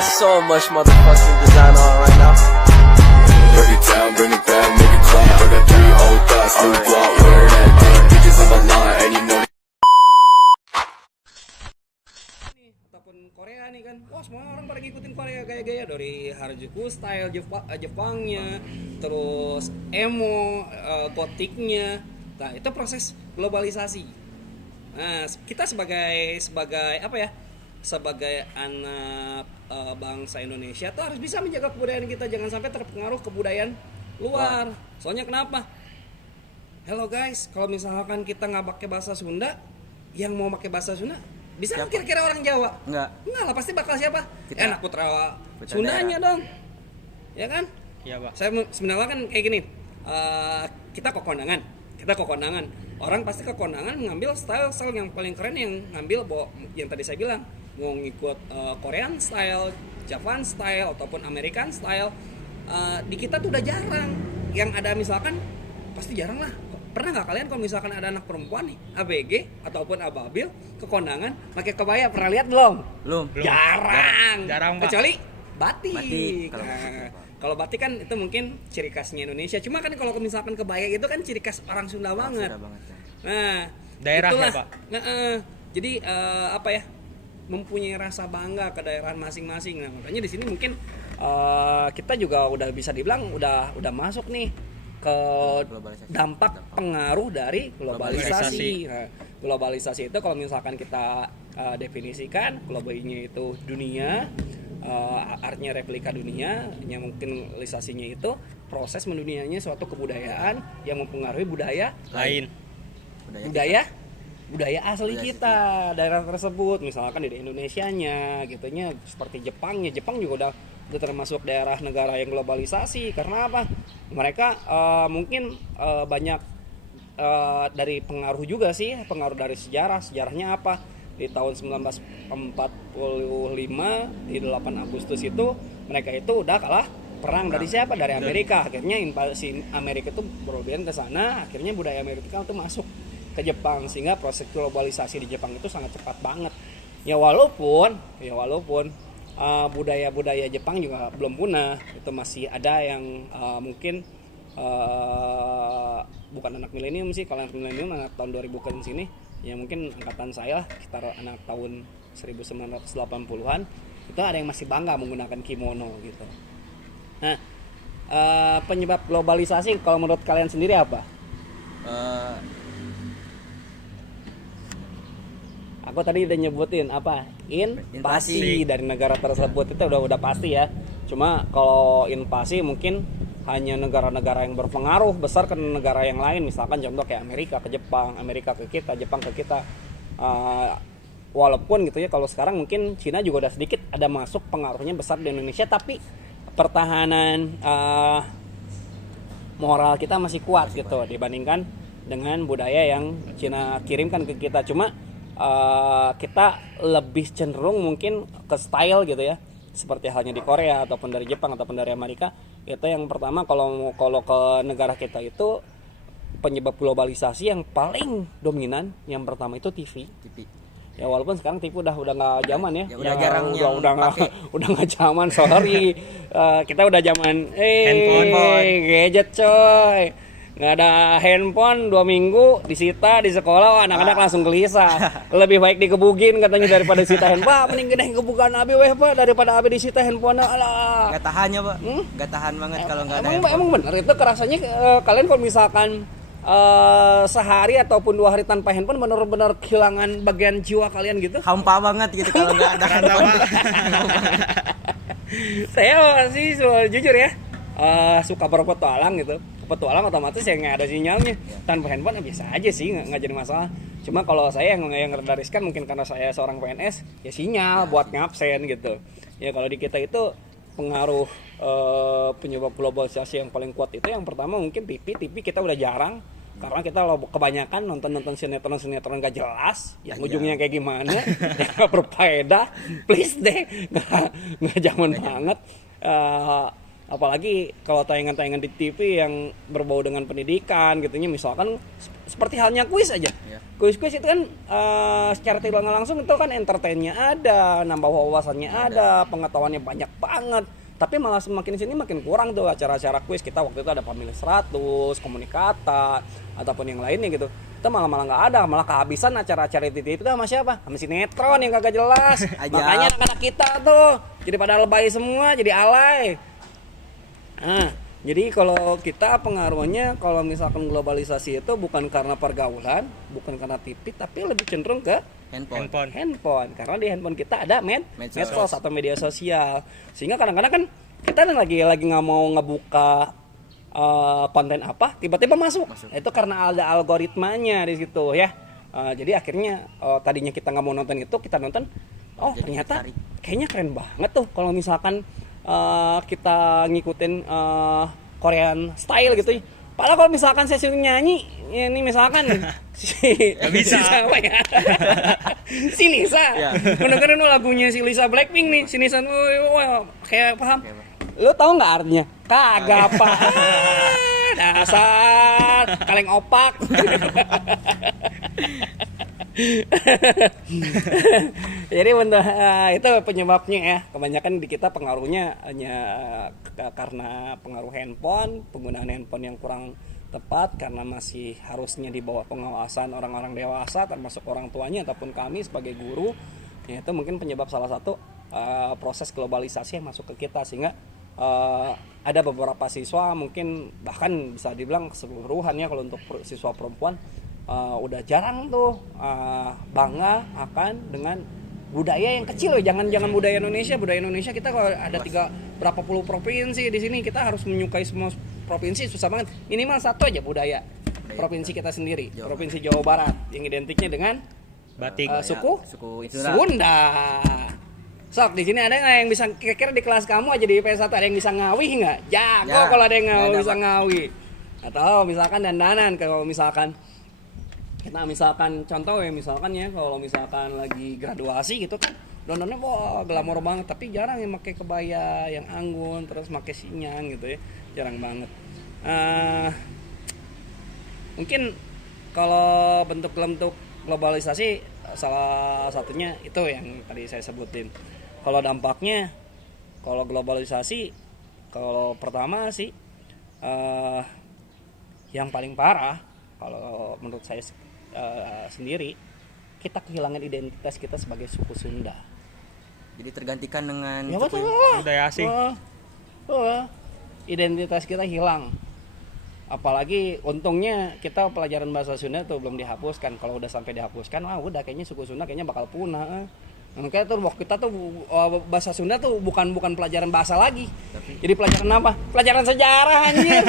got so much motherfucking design on right now. Break it down, bring it back, make it clap. I got 3 old thoughts, new block, where that thing. Bitches on my line, and you know. Ataupun Korea nih kan, wah semua orang pada ngikutin Korea gaya-gaya dari Harajuku style Jepangnya, terus emo, gotiknya. Nah itu proses globalisasi. Nah kita sebagai apa ya, sebagai anak bangsa Indonesia tuh harus bisa menjaga kebudayaan kita, jangan sampai terpengaruh kebudayaan luar. Soalnya kenapa? Hello guys, kalau misalkan kita nggak pakai bahasa Sunda, yang mau pakai bahasa Sunda bisa nggak kira-kira orang Jawa? Enggak lah, pasti bakal siapa? Anak putra Sundanya daerah dong, ya kan? Iya Pak. Saya sebenarnya kan kayak gini, kita ke kondangan, orang pasti ke kondangan mengambil style yang paling keren, yang ngambil yang tadi saya bilang mau ngikut Korean style, Javan style ataupun American style. Di kita tuh udah jarang. Yang ada misalkan pasti jarang lah. Pernah nggak kalian kalau misalkan ada anak perempuan nih ABG ataupun ababil ke kondangan pakai kebaya, pernah lihat belum? Jarang Pak. Kecuali batik. Kalau batik kan itu mungkin ciri khasnya Indonesia. Cuma kan kalau misalkan kebaya itu kan ciri khas orang Sunda banget. Nah, daerahnya Pak. Jadi apa ya? Mempunyai rasa bangga ke daerah masing-masing. Nah, makanya di sini mungkin kita juga udah bisa dibilang udah masuk nih ke dampak pengaruh dari globalisasi. Nah, globalisasi itu kalau misalkan kita definisikan, globalisasinya itu dunia, artinya replika dunia, yang mungkin globalisasinya itu proses mendunianya suatu kebudayaan yang mempengaruhi budaya lain. Budaya asli kita, daerah tersebut, misalkan di Indonesianya gitunya, seperti Jepang juga udah termasuk daerah negara yang globalisasi. Karena apa? Mereka mungkin banyak dari pengaruh juga sih, pengaruh dari sejarahnya apa? Di tahun 1945 di 8 Agustus itu mereka itu udah kalah perang dari siapa? Dari Amerika. Akhirnya invasi Amerika itu berlebihan ke sana, akhirnya budaya Amerika itu masuk ke Jepang, sehingga proses globalisasi di Jepang itu sangat cepat banget. Ya walaupun budaya Jepang juga belum punah, itu masih ada yang mungkin bukan anak milenium sih. Kalau anak milenium anak tahun 2000 ke sini, ya mungkin angkatan saya sekitar anak tahun 1980-an, itu ada yang masih bangga menggunakan kimono gitu. Nah, penyebab globalisasi kalau menurut kalian sendiri apa? Aku tadi udah nyebutin apa? Invasi dari negara tersebut, itu udah pasti ya. Cuma kalau invasi mungkin hanya negara-negara yang berpengaruh besar ke negara yang lain, misalkan contoh kayak Amerika ke Jepang, Amerika ke kita, Jepang ke kita. Walaupun gitu ya, kalau sekarang mungkin Cina juga udah sedikit ada masuk, pengaruhnya besar di Indonesia, tapi pertahanan moral kita masih kuat gitu dibandingkan dengan budaya yang Cina kirimkan ke kita. Cuma kita lebih cenderung mungkin ke style gitu ya, seperti halnya di Korea ataupun dari Jepang ataupun dari Amerika. Itu yang pertama, kalau ke negara kita itu penyebab globalisasi yang paling dominan yang pertama itu TV. Ya walaupun sekarang TV udah nggak zaman ya, udah jarang udah nggak zaman, sorry. Kita udah zaman handphone, gadget coy. Nggak ada handphone 2 minggu disita di sekolah, anak-anak langsung gelisah. Lebih baik dikebugin katanya daripada disita handphone. Pak, mending gede kebukaan abi weh Pak daripada abi disita handphone. Alah. Nggak tahannya Pak. Nggak tahan banget kalau nggak ada handphone. Emang bener itu kerasanya kalian kalau misalkan sehari ataupun 2 hari tanpa handphone benar-benar kehilangan bagian jiwa kalian gitu. Hampa banget gitu kalau nggak ada handphone. Saya sih jujur ya, suka berpetualang gitu. Petualang otomatis ya nggak ada sinyalnya. Tanpa handphone biasa aja sih, nggak jadi masalah. Cuma kalau saya yang rada riskan mungkin karena saya seorang PNS, ya sinyal buat ngabsen gitu. Ya kalau di kita itu pengaruh penyebab globalisasi yang paling kuat itu yang pertama mungkin TV kita udah jarang. Karena kita kebanyakan nonton sinetron gak jelas, yang ujungnya kayak gimana, yang gak berfaedah, please deh, gak zaman banget. apalagi kalau tayangan-tayangan di TV yang berbau dengan pendidikan gitunya, misalkan seperti halnya kuis aja. Kuis-kuis itu kan secara tidak langsung itu kan entertainnya ada, nambah wawasannya ada, pengetahuannya banyak banget. Tapi malah semakin sini makin kurang tuh acara-acara kuis. Kita waktu itu ada Pamilih 100, Komunikata, ataupun yang lainnya gitu. Kita malah nggak ada, malah kehabisan acara-acara di TV itu sama siapa? Sama sinetron yang kagak jelas. Makanya anak-anak kita tuh jadi pada lebay semua, jadi alay. Nah, jadi kalau kita pengaruhnya kalau misalkan globalisasi itu bukan karena pergaulan, bukan karena TV, tapi lebih cenderung ke handphone. Karena di handphone kita ada medsos atau media sosial. Sehingga kadang-kadang kan kita lagi nggak mau ngebuka konten apa, tiba-tiba masuk. Itu karena ada algoritmanya di situ ya. Jadi akhirnya tadinya kita nggak mau nonton itu, kita nonton. Oh jadi ternyata kayaknya keren banget tuh kalau misalkan kita ngikutin Korean style gitu. Padahal kalau misalkan saya suruh nyanyi, ini misalkan siapa ya? Si Lisa. Bener-bener lagunya si Lisa Blackpink nih, si Lisa kayak paham. Lu tahu nggak artinya? Kagak apa. Dasar kaleng opak. Jadi bentuk itu penyebabnya ya. Kebanyakan di kita pengaruhnya hanya karena pengaruh handphone, penggunaan handphone yang kurang tepat karena masih harusnya di bawah pengawasan orang-orang dewasa termasuk orang tuanya ataupun kami sebagai guru. Ya itu mungkin penyebab salah satu proses globalisasi yang masuk ke kita sehingga ada beberapa siswa mungkin bahkan bisa dibilang keseluruhan ya kalau untuk siswa perempuan udah jarang tuh bangga akan dengan budaya yang kecil loh. Jangan budaya Indonesia kita kalau ada berapa puluh provinsi di sini kita harus menyukai semua provinsi, susah banget. Minimal satu aja budaya provinsi kita sendiri, provinsi Jawa Barat yang identiknya dengan batik suku Sunda. Sok di sini ada nggak yang bisa kira-kira di kelas kamu aja di IPS 1 ada yang bisa ngawih nggak? Jago kalau ada yang bisa ngawih. Atau misalkan dandanan kalau misalkan kita misalkan contoh ya misalkan ya kalau misalkan lagi graduasi gitu kan dandannya wah glamor banget tapi jarang yang pakai kebaya yang anggun terus pakai sinyang gitu ya, jarang banget. Mungkin kalau bentuk globalisasi salah satunya itu yang tadi saya sebutin. Kalau dampaknya, kalau globalisasi, kalau pertama sih yang paling parah, kalau menurut saya sendiri, kita kehilangan identitas kita sebagai suku Sunda. Jadi tergantikan dengan budaya asing. Identitas kita hilang. Apalagi untungnya kita pelajaran bahasa Sunda tuh belum dihapuskan. Kalau udah sampai dihapuskan, udah kayaknya suku Sunda kayaknya bakal punah. Makanya tuh waktu kita tuh bahasa Sunda tuh bukan pelajaran bahasa lagi. Jadi pelajaran apa? Pelajaran sejarah anjir.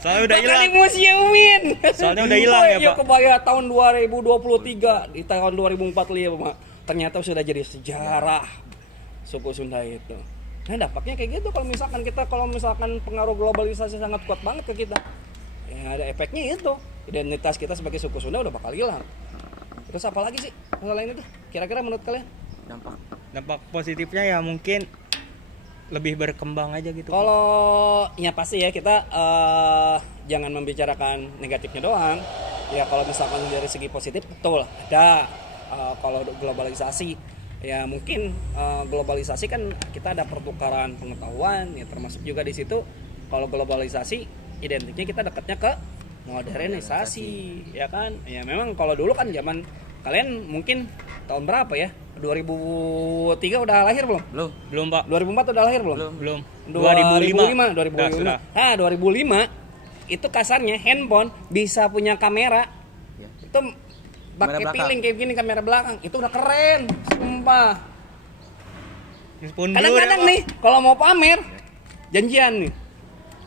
Soalnya udah hilang. Di museumin. Soalnya udah hilang ya, Pak. Kebayang tahun 2023 di tahun 2045 Pak. Ternyata sudah jadi sejarah suku Sunda itu. Nah dampaknya kayak gitu kalau misalkan pengaruh globalisasi sangat kuat banget ke kita. Ya ada efeknya itu. Identitas kita sebagai suku Sunda udah bakal hilang. Terus apa lagi sih masalah ini tuh? Kira-kira menurut kalian? Dampak positifnya ya mungkin lebih berkembang aja gitu. Kalau ya pasti ya kita jangan membicarakan negatifnya doang. Ya kalau misalkan dari segi positif betul ada kalau globalisasi ya mungkin globalisasi kan kita ada pertukaran pengetahuan ya termasuk juga di situ kalau globalisasi identiknya kita dekatnya ke modernisasi ya kan ya memang kalau dulu kan zaman kalian mungkin tahun berapa ya 2003 udah lahir belum Pak 2004 udah lahir belum 2005 nah 2005 itu kasarnya handphone bisa punya kamera itu pakai piling kayak gini kamera belakang itu udah keren sumpah kadang-kadang nih kalau mau pamer janjian nih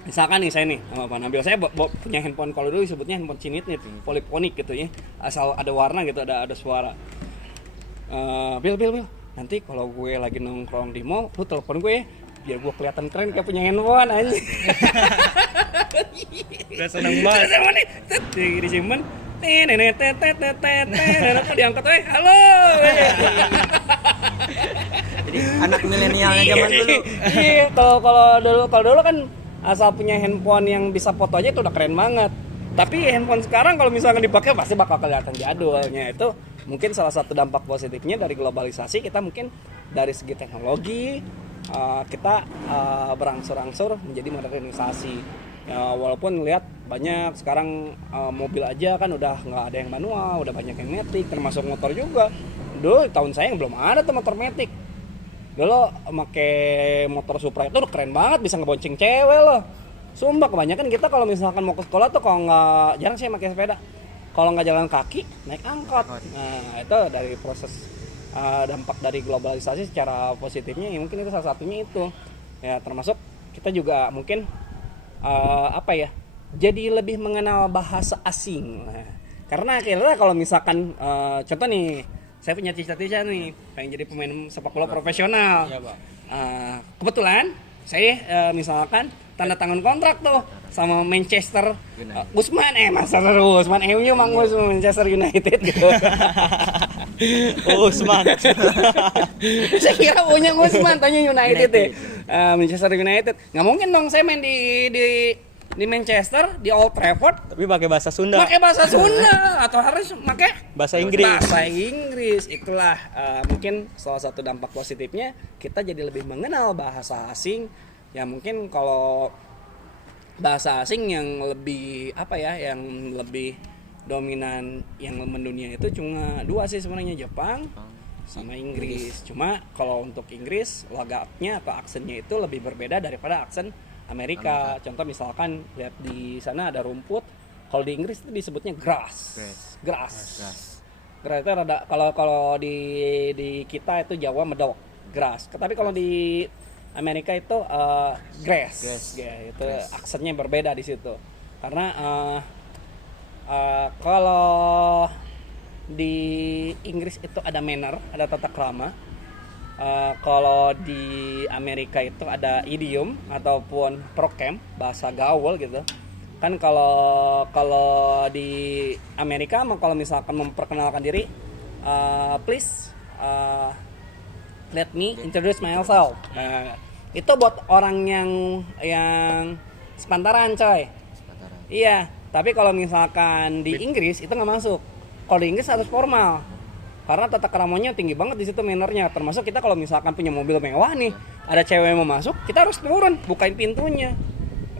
misalkan nih saya nih sama Pak Nabil saya punya handphone kalau dulu disebutnya handphone cinit nih poliponik gitu ya asal ada warna gitu ada suara Bil nanti kalau gue lagi nongkrong di mall lu telepon gue ya biar gue kelihatan keren kayak punya handphone aja udah seneng banget disimpan aku diangkat halo Jadi anak milenialnya zaman dulu. Iya, kalau dulu kan asal punya handphone yang bisa foto aja itu udah keren banget. Tapi handphone sekarang kalau misalkan dipakai pasti bakal kelihatan jadulnya. Itu mungkin salah satu dampak positifnya dari globalisasi. Kita mungkin dari segi teknologi kita berangsur-angsur menjadi modernisasi. Ya, walaupun lihat banyak sekarang mobil aja kan udah nggak ada yang manual, udah banyak yang matic, termasuk motor juga. Dulu tahun saya belum ada tuh motor matic. Dulu pakai motor Supra itu udah keren banget, bisa ngebonceng cewek loh. Sumpah, kebanyakan kita kalau misalkan mau ke sekolah tuh kalau nggak, jarang sih pakai sepeda. Kalau nggak jalan kaki, naik angkot. Nah, itu dari proses dampak dari globalisasi secara positifnya ya mungkin itu salah satunya itu. Ya termasuk kita juga mungkin jadi lebih mengenal bahasa asing. Nah, karena akhirnya kalau misalkan contoh nih, saya punya cita-cita nih pengen jadi pemain sepak bola profesional. Iya, Pak. Kebetulan saya misalkan tanda tangan kontrak tuh sama Manchester Usman Usman MU Mang Manchester United gitu. Usman. Saya kira punya Usman tanya United deh. Manchester United. Nggak mungkin dong saya main di Manchester di Old Trafford Tapi pakai bahasa Sunda. pakai bahasa Sunda atau harus pakai Bahasa Inggris. Bahasa Inggris. Itulah mungkin salah satu dampak positifnya, kita jadi lebih mengenal bahasa asing. Ya mungkin kalau bahasa asing yang lebih yang lebih dominan yang mendunia itu cuma dua sih sebenarnya, Jepang sama Inggris. Cuma kalau untuk Inggris logatnya atau aksennya itu lebih berbeda daripada aksen Amerika. Contoh misalkan lihat di sana ada rumput, kalau di Inggris itu disebutnya grass. Grass itu rada, kalau di kita itu Jawa medok, grass. Tapi kalau di Amerika itu grass. Itu aksennya berbeda di situ. Karena kalau di Inggris itu ada manner, ada tata krama. Kalau di Amerika itu ada idiom ataupun prokem, bahasa gaul gitu. Kan kalau di Amerika kalau misalkan memperkenalkan diri, please let me introduce myself. Nah, itu buat orang yang sepantaran, coy. Iya, tapi kalau misalkan di Inggris itu nggak masuk. Kalau di Inggris harus formal. Karena tata keramanya tinggi banget di situ, mannernya. Termasuk kita kalau misalkan punya mobil mewah nih, ada cewek yang mau masuk, kita harus turun, bukain pintunya.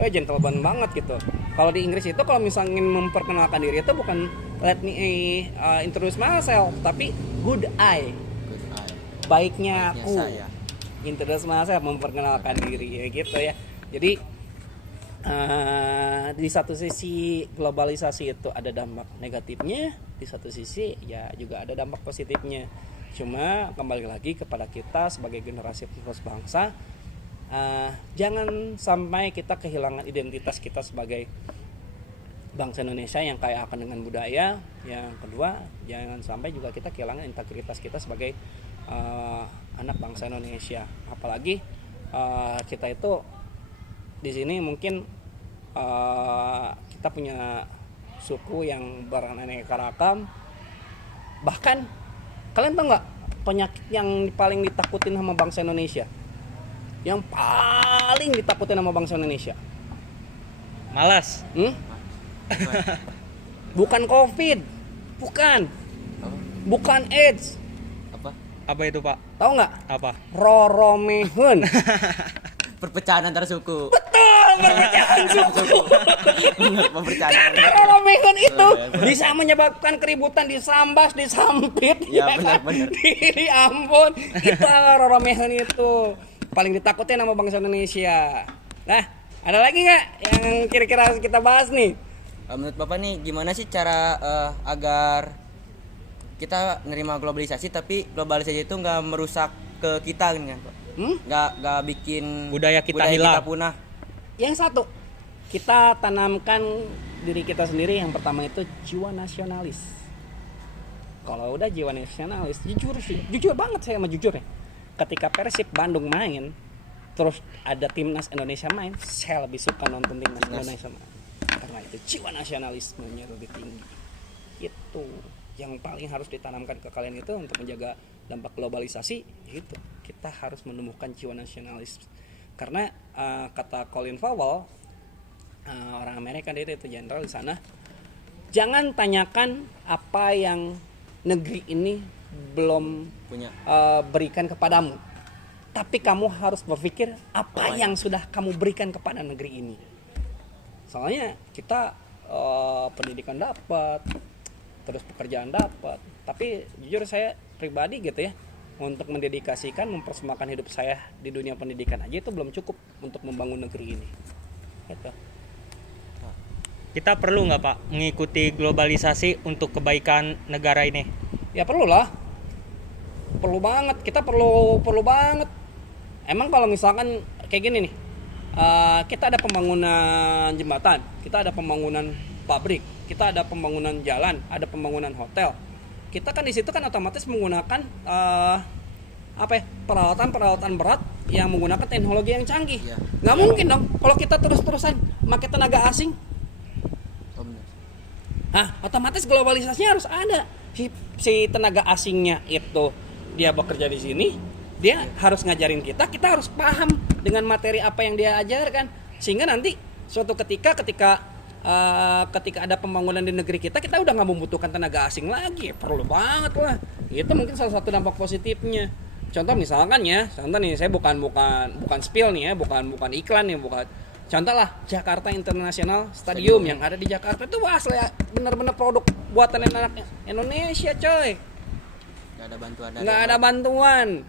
Gentleman banget gitu. Kalau di Inggris itu kalau misalnya memperkenalkan diri itu bukan let me introduce myself, tapi good eye. Baiknya aku introduce myself, memperkenalkan diri ya gitu ya. Jadi di satu sisi globalisasi itu ada dampak negatifnya, di satu sisi ya juga ada dampak positifnya. Cuma kembali lagi kepada kita sebagai generasi penerus bangsa, jangan sampai kita kehilangan identitas kita sebagai bangsa Indonesia yang kaya akan dengan budaya. Yang kedua, jangan sampai juga kita kehilangan integritas kita sebagai anak bangsa Indonesia. Apalagi kita itu di sini mungkin kita punya suku yang beraneka ragam. Bahkan kalian tahu nggak penyakit yang paling ditakutin sama bangsa Indonesia? Yang paling ditakutin sama bangsa Indonesia? Malas. Bukan COVID, bukan AIDS. Apa itu, Pak? Tahu nggak? Apa? Roromehen. perpecahan antar suku. Betul, perpecahan suku. Perpecahan. Roromehen itu bisa menyebabkan keributan di Sambas, di Sampit, ya kan? benar. Di Ambon. Kita Roromehen itu paling ditakutin sama bangsa Indonesia. Nah, ada lagi nggak yang kira-kira kita bahas nih? Menurut Bapak nih gimana sih cara agar kita nerima globalisasi tapi globalisasi itu nggak merusak ke kita kan Pak? Nggak bikin budaya kita hilang. Kita punah. Yang satu, kita tanamkan diri kita sendiri. Yang pertama itu jiwa nasionalis. Kalau udah jiwa nasionalis, jujur banget saya sama jujur ya. Ketika Persib Bandung main, terus ada timnas Indonesia main, saya lebih suka nonton timnas Indonesia main. Karena itu jiwa nasionalismenya lebih tinggi. Gitu. yang paling harus ditanamkan ke kalian itu untuk menjaga dampak globalisasi, itu kita harus menumbuhkan jiwa nasionalis. Karena kata Colin Powell, orang Amerika, dia itu jenderal di sana, jangan tanyakan apa yang negeri ini belum Punya. Berikan kepadamu, tapi kamu harus berpikir apa yang sudah kamu berikan kepada negeri ini. Soalnya kita pendidikan dapat, terus pekerjaan dapat, tapi jujur saya pribadi gitu ya, untuk mendedikasikan, mempersembahkan hidup saya di dunia pendidikan aja itu belum cukup untuk membangun negeri ini. Gitu. Kita perlu nggak Pak mengikuti globalisasi untuk kebaikan negara ini? Ya perlu lah, perlu banget, kita perlu banget. Emang kalau misalkan kayak gini nih, kita ada pembangunan jembatan, kita ada pembangunan pabrik, kita ada pembangunan jalan, ada pembangunan hotel. Kita kan di situ kan otomatis menggunakan peralatan berat yang menggunakan teknologi yang canggih. Iya. Nggak mungkin dong kalau kita terus-terusan pakai tenaga asing. Oh, benar. Otomatis globalisasinya harus ada. Si tenaga asingnya itu dia bekerja di sini, dia harus ngajarin kita harus paham dengan materi apa yang dia ajarkan, sehingga nanti suatu ketika ada pembangunan di negeri kita udah nggak membutuhkan tenaga asing lagi. Perlu banget lah. Itu mungkin salah satu dampak positifnya. Contoh misalkan ya, nih saya bukan spill nih ya, bukan iklan nih, bukan. Contoh lah Jakarta International Stadium yang ada di Jakarta itu asli benar-benar produk buatan anak Indonesia, coy. Nggak ada bantuan.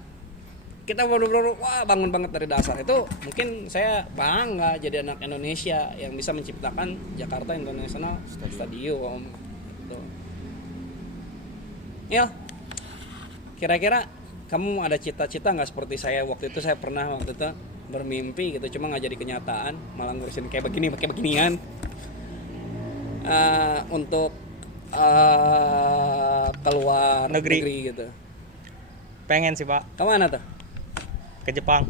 Kita baru bangun banget dari dasar. Itu mungkin saya bangga jadi anak Indonesia yang bisa menciptakan Jakarta International Stadium. Gitu. Ya, kira-kira kamu ada cita-cita nggak seperti saya waktu itu? Saya pernah waktu itu bermimpi gitu, cuma nggak jadi kenyataan, malah ngurusin kayak beginian untuk keluar negeri gitu. Pengen sih Pak, Kemana tuh? ke Jepang.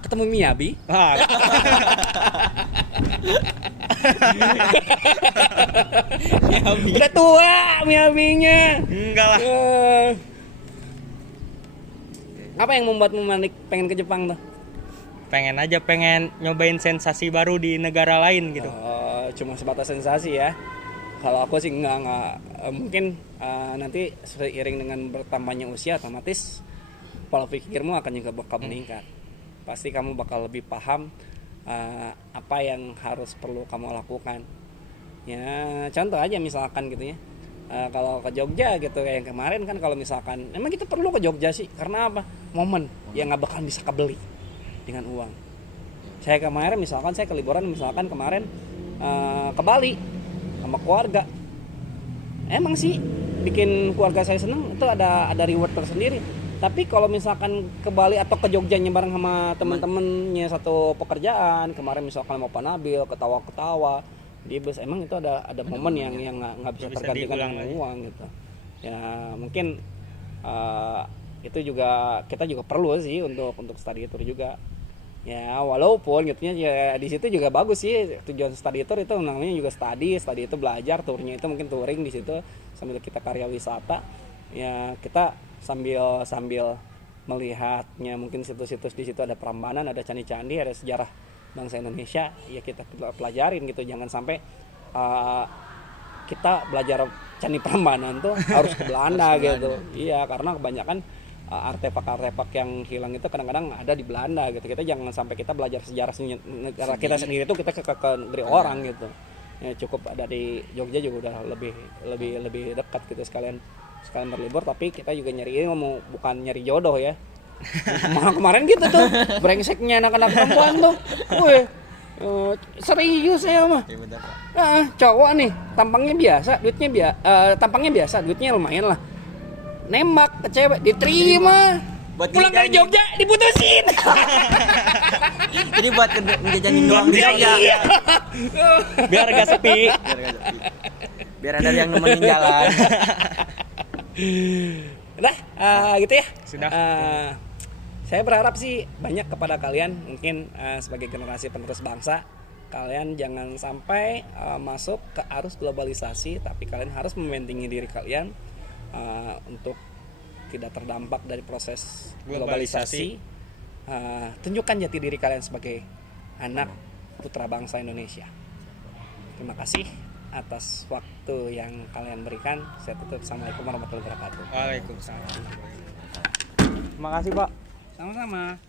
Ketemu Miyabi. Udah tua Miyabinya. Enggak lah. Apa yang membuatmu pengen ke Jepang tuh? Pengen nyobain sensasi baru di negara lain gitu. Cuma sebatas sensasi ya. Kalau aku sih enggak mungkin nanti seiring dengan bertambahnya usia otomatis pola pikirmu akan juga bakal meningkat. Pasti kamu bakal lebih paham apa yang perlu kamu lakukan. Ya contoh aja misalkan gitu ya, kalau ke Jogja gitu kayak kemarin kan, kalau misalkan emang kita perlu ke Jogja sih karena apa? Momen yang nggak bakal bisa kebeli dengan uang. Saya kemarin misalkan saya ke liburan misalkan kemarin ke Bali sama keluarga, emang sih bikin keluarga saya seneng, itu ada reward tersendiri. Tapi kalau misalkan ke Bali atau ke Jogjanya bareng sama teman-temannya satu pekerjaan, kemarin misalkan mau Panabil, ketawa-ketawa di bus, emang itu ada momen yang nggak bisa tergantikan dengan uang gitu. Ya mungkin itu juga kita juga perlu sih untuk study tour juga. Ya walaupun gitunya ya di situ juga bagus sih, tujuan study tour itu namanya juga study itu belajar, turnya itu mungkin touring di situ sambil kita karya wisata. Ya kita sambil melihatnya, mungkin situs-situs di situ ada Prambanan, ada candi-candi, ada sejarah bangsa Indonesia, ya kita pelajarin gitu. Jangan sampai kita belajar candi Prambanan tuh harus ke Belanda gitu. Iya, karena kebanyakan artefak-artefak yang hilang itu kadang-kadang ada di Belanda gitu. Kita jangan sampai kita belajar sejarah negara kita sendiri itu kita ke negeri orang gitu. Ya cukup ada di Jogja juga udah lebih dekat gitu, sekalian berlibur, tapi kita juga nyari bukan nyari jodoh ya. Kemarin gitu tuh brengseknya anak-anak perempuan tuh. Wih, serius saya mah. Cowok nih tampangnya biasa, duitnya lumayan lah. Nembak ke cewek diterima. Pulang dari Jogja diputusin. Jadi buat ngejajanin doang di Jogja. Biar agak sepi. Biar ada yang nemenin jalan. Udah, gitu ya. Sudah. Saya berharap sih banyak kepada kalian, mungkin sebagai generasi penerus bangsa, Kalian jangan sampai masuk ke arus globalisasi, tapi kalian harus membentengi diri kalian untuk tidak terdampak dari proses globalisasi. Tunjukkan jati diri kalian sebagai anak putra bangsa Indonesia. Terima kasih atas waktu yang kalian berikan. Saya tutup. Assalamualaikum warahmatullahi wabarakatuh. Waalaikumsalam. Terima kasih, Pak. Sama-sama.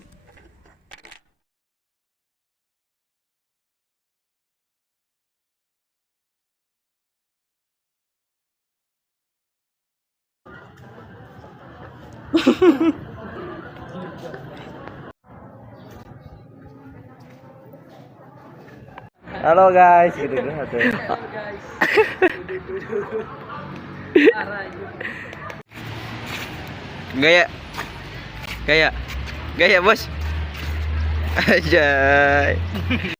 Halo guys, gitu gitu. Gaya bos. Aja.